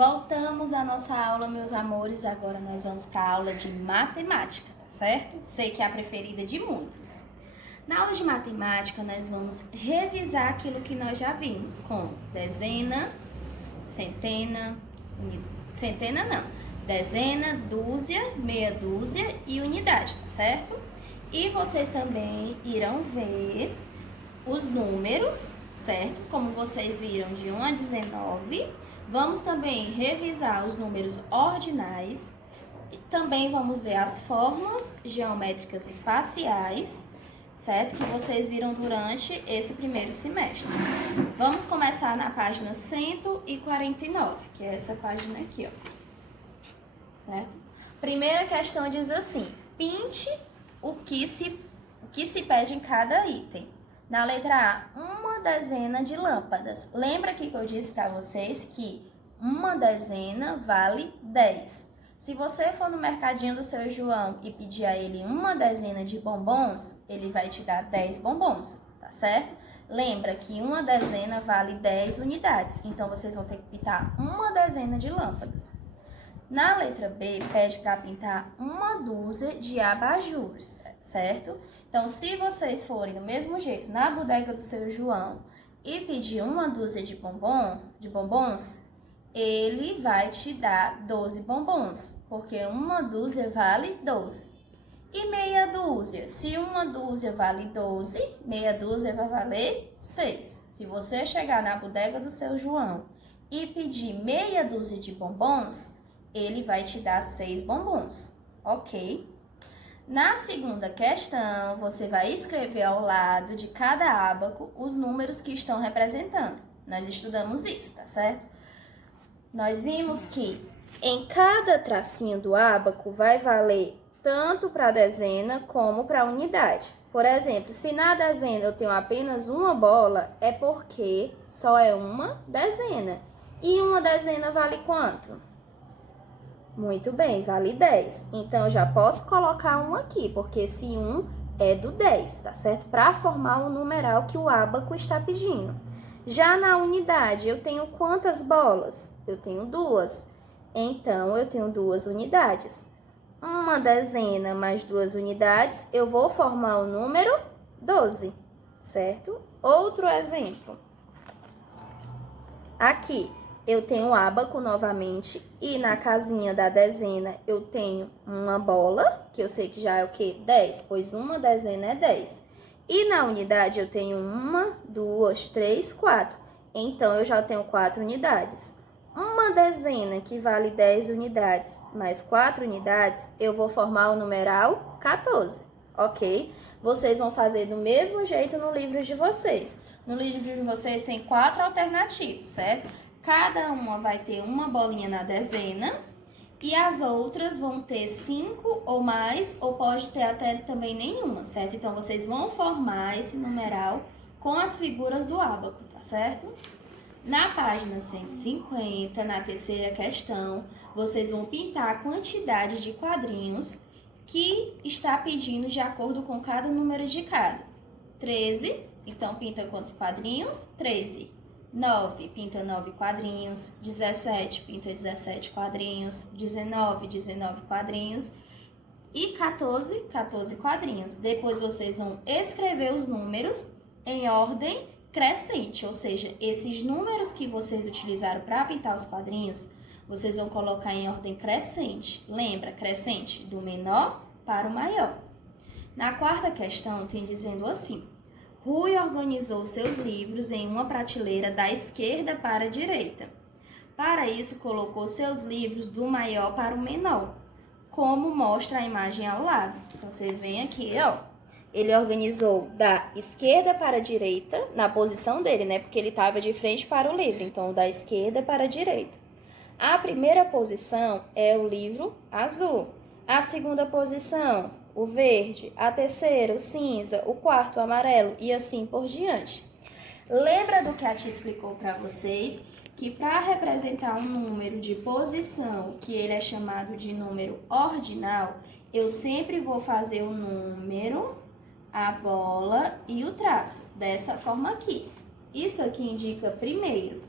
Voltamos à nossa aula, meus amores. Agora nós vamos para a aula de matemática, tá certo? Sei que é a preferida de muitos. Na aula de matemática, nós vamos revisar aquilo que nós já vimos, como dezena, centena, dezena, dúzia, meia dúzia e unidade, tá certo? E vocês também irão ver os números, certo? Como vocês viram, de 1 a 19. Vamos também revisar os números ordinais. E também vamos ver as fórmulas geométricas espaciais, certo? Que vocês viram durante esse primeiro semestre. Vamos começar na página 149, que é essa página aqui, ó. Certo? Primeira questão diz assim: pinte o que se pede em cada item. Na letra A, uma dezena de lâmpadas. Lembra que eu disse para vocês que uma dezena vale 10. Se você for no mercadinho do seu João e pedir a ele uma dezena de bombons, ele vai te dar 10 bombons, tá certo? Lembra que uma dezena vale 10 unidades, então vocês vão ter que pintar uma dezena de lâmpadas. Na letra B, pede para pintar uma dúzia de abajures, certo? Então, se vocês forem do mesmo jeito na bodega do seu João e pedir uma dúzia de bombons, ele vai te dar 12 bombons, porque uma dúzia vale 12. E meia dúzia? Se uma dúzia vale 12, meia dúzia vai valer 6. Se você chegar na bodega do seu João e pedir meia dúzia de bombons, ele vai te dar 6 bombons, ok? Na segunda questão, você vai escrever ao lado de cada ábaco os números que estão representando. Nós estudamos isso, tá certo? Nós vimos que em cada tracinho do ábaco vai valer tanto para a dezena como para a unidade. Por exemplo, se na dezena eu tenho apenas uma bola, é porque só é uma dezena. E uma dezena vale quanto? Muito bem, vale 10. Então, eu já posso colocar um aqui, porque esse 1 é do 10, tá certo? Para formar o numeral que o ábaco está pedindo. Já na unidade, eu tenho quantas bolas? Eu tenho 2. Então, eu tenho 2 unidades. Uma dezena mais 2 unidades, eu vou formar o número 12, certo? Outro exemplo. Aqui, eu tenho o ábaco novamente e na casinha da dezena eu tenho uma bola, que eu sei que já é o quê? 10, pois uma dezena é 10. E na unidade eu tenho 1, 2, 3, 4. Então, eu já tenho 4 unidades. Uma dezena que vale 10 unidades mais 4 unidades, eu vou formar o numeral 14, ok? Vocês vão fazer do mesmo jeito no livro de vocês. No livro de vocês tem 4 alternativas, certo? Cada uma vai ter uma bolinha na dezena e as outras vão ter 5 ou mais, ou pode ter até também nenhuma, certo? Então, vocês vão formar esse numeral com as figuras do ábaco, tá certo? Na página 150, na terceira questão, vocês vão pintar a quantidade de quadrinhos que está pedindo de acordo com cada número de cada. 13, então pinta quantos quadrinhos? 13. 9, pinta 9 quadrinhos. 17, pinta 17 quadrinhos. 19, 19 quadrinhos. E 14, 14 quadrinhos. Depois vocês vão escrever os números em ordem crescente, ou seja, esses números que vocês utilizaram para pintar os quadrinhos, vocês vão colocar em ordem crescente. Lembra, crescente, do menor para o maior. Na quarta questão, tem dizendo assim: Rui organizou seus livros em uma prateleira da esquerda para a direita. Para isso, colocou seus livros do maior para o menor, como mostra a imagem ao lado. Então, vocês veem aqui, ó. Ele organizou da esquerda para a direita, na posição dele, né? Porque ele estava de frente para o livro, então da esquerda para a direita. A primeira posição é o livro azul. A segunda posição, o verde. A terceira, o cinza. O quarto, o amarelo. E assim por diante. Lembra do que a tia explicou para vocês? Que para representar um número de posição, que ele é chamado de número ordinal, eu sempre vou fazer o número, a bola e o traço, dessa forma aqui. Isso aqui indica primeiro.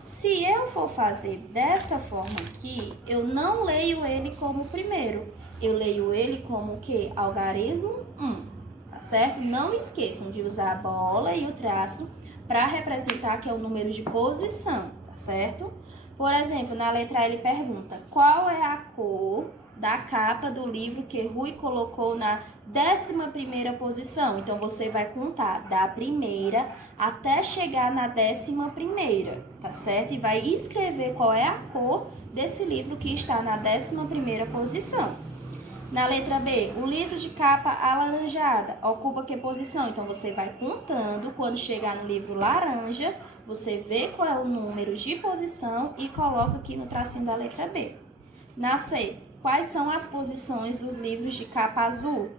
Se eu for fazer dessa forma aqui, eu não leio ele como primeiro. Eu leio ele como o quê? Algarismo 1, tá certo? Não esqueçam de usar a bola e o traço para representar que é o número de posição, tá certo? Por exemplo, na letra A ele pergunta: qual é a cor da capa do livro que Rui colocou na 11ª posição? Então, você vai contar da primeira até chegar na 11ª, tá certo? E vai escrever qual é a cor desse livro que está na 11ª posição. Na letra B, o livro de capa alaranjada ocupa que posição? Então, você vai contando, quando chegar no livro laranja, você vê qual é o número de posição e coloca aqui no tracinho da letra B. Na C, quais são as posições dos livros de capa azul?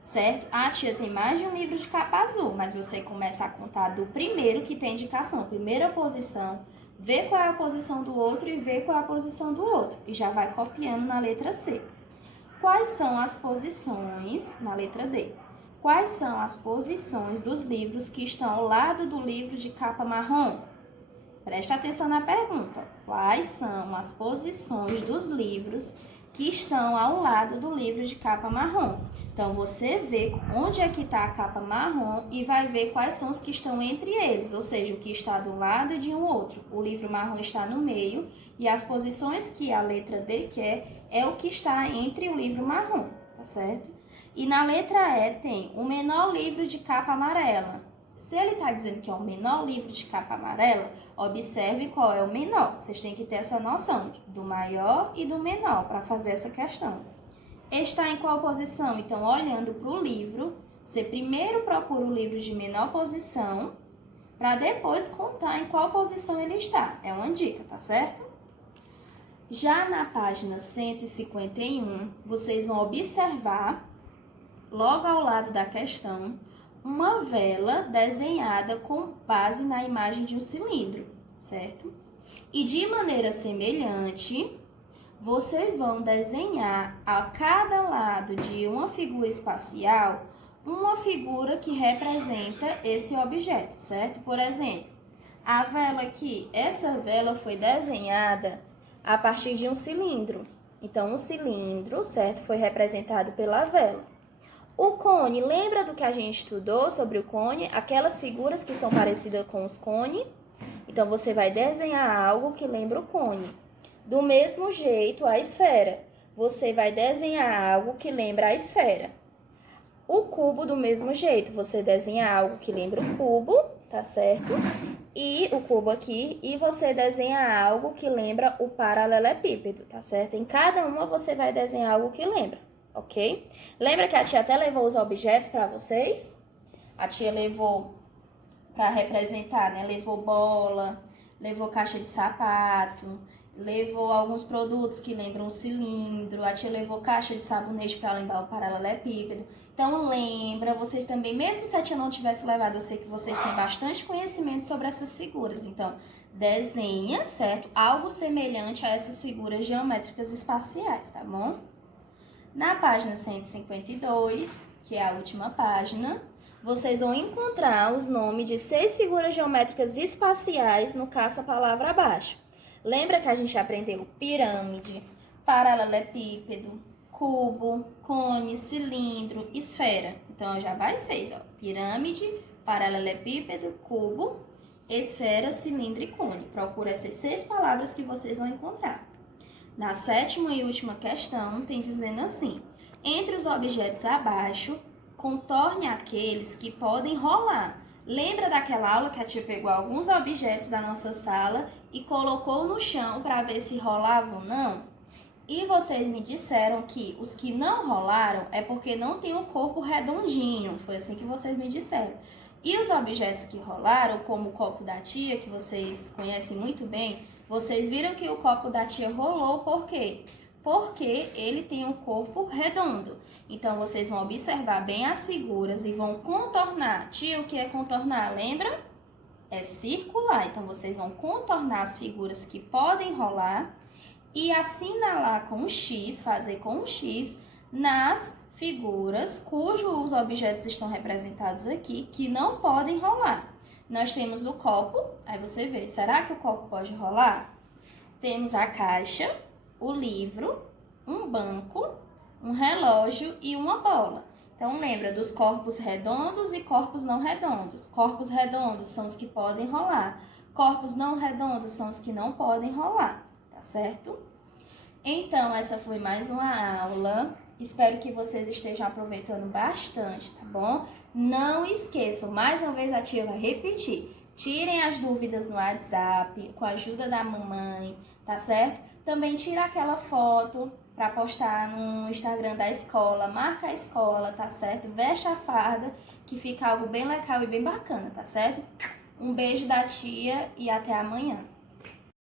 Certo? A tia tem mais de um livro de capa azul, mas você começa a contar do primeiro que tem indicação, primeira posição, vê qual é a posição do outro e vê qual é a posição do outro. E já vai copiando na letra C. Quais são as posições, na letra D, quais são as posições dos livros que estão ao lado do livro de capa marrom? Presta atenção na pergunta. Quais são as posições dos livros que estão ao lado do livro de capa marrom? Então, você vê onde é que está a capa marrom e vai ver quais são os que estão entre eles, ou seja, o que está do lado de um outro. O livro marrom está no meio e as posições que a letra D quer é o que está entre o livro marrom, tá certo? E na letra E tem o menor livro de capa amarela. Se ele está dizendo que é o menor livro de capa amarela, observe qual é o menor. Vocês têm que ter essa noção do maior e do menor para fazer essa questão. Está em qual posição? Então, olhando para o livro, você primeiro procura o livro de menor posição, para depois contar em qual posição ele está. É uma dica, tá certo? Já na página 151, vocês vão observar, logo ao lado da questão, uma vela desenhada com base na imagem de um cilindro, certo? E de maneira semelhante, vocês vão desenhar a cada lado de uma figura espacial, uma figura que representa esse objeto, certo? Por exemplo, a vela aqui, essa vela foi desenhada a partir de um cilindro. Então, o cilindro, certo, foi representado pela vela. O cone, lembra do que a gente estudou sobre o cone? Aquelas figuras que são parecidas com os cones? Então, você vai desenhar algo que lembra o cone. Do mesmo jeito, a esfera. Você vai desenhar algo que lembra a esfera. O cubo, do mesmo jeito. Você desenha algo que lembra o cubo, tá certo? E o cubo aqui. E você desenha algo que lembra o paralelepípedo, tá certo? Em cada uma, você vai desenhar algo que lembra, ok? Lembra que a tia até levou os objetos para vocês? A tia levou para representar, né? Levou bola, levou caixa de sapato, levou alguns produtos que lembram o cilindro, a tia levou caixa de sabonete para lembrar o paralelepípedo. Então, lembra, vocês também, mesmo se a tia não tivesse levado, eu sei que vocês têm bastante conhecimento sobre essas figuras. Então, desenha, certo? Algo semelhante a essas figuras geométricas espaciais, tá bom? Na página 152, que é a última página, vocês vão encontrar os nomes de 6 figuras geométricas espaciais no caça-palavra abaixo. Lembra que a gente aprendeu pirâmide, paralelepípedo, cubo, cone, cilindro, esfera. Então, já vai 6, ó. Pirâmide, paralelepípedo, cubo, esfera, cilindro e cone. Procura essas 6 palavras que vocês vão encontrar. Na 7ª e última questão, tem dizendo assim: entre os objetos abaixo, contorne aqueles que podem rolar. Lembra daquela aula que a tia pegou alguns objetos da nossa sala e colocou no chão para ver se rolavam ou não? E vocês me disseram que os que não rolaram é porque não tem um corpo redondinho. Foi assim que vocês me disseram. E os objetos que rolaram, como o copo da tia, que vocês conhecem muito bem, vocês viram que o copo da tia rolou por quê? Porque ele tem um corpo redondo. Então, vocês vão observar bem as figuras e vão contornar. Tia, o que é contornar? Lembra? É circular. Então, vocês vão contornar as figuras que podem rolar e assinalar com um X, fazer com um X, nas figuras cujos objetos estão representados aqui, que não podem rolar. Nós temos o copo, aí você vê, será que o copo pode rolar? Temos a caixa, o livro, um banco, um relógio e uma bola. Então lembra dos corpos redondos e corpos não redondos. Corpos redondos são os que podem rolar. Corpos não redondos são os que não podem rolar, tá certo? Então essa foi mais uma aula. Espero que vocês estejam aproveitando bastante, tá bom? Não esqueçam, mais uma vez a tia vai repetir. Tirem as dúvidas no WhatsApp, com a ajuda da mamãe, tá certo? Também tira aquela foto para postar no Instagram da escola, marca a escola, tá certo? Veste a farda, que fica algo bem legal e bem bacana, tá certo? Um beijo da tia e até amanhã.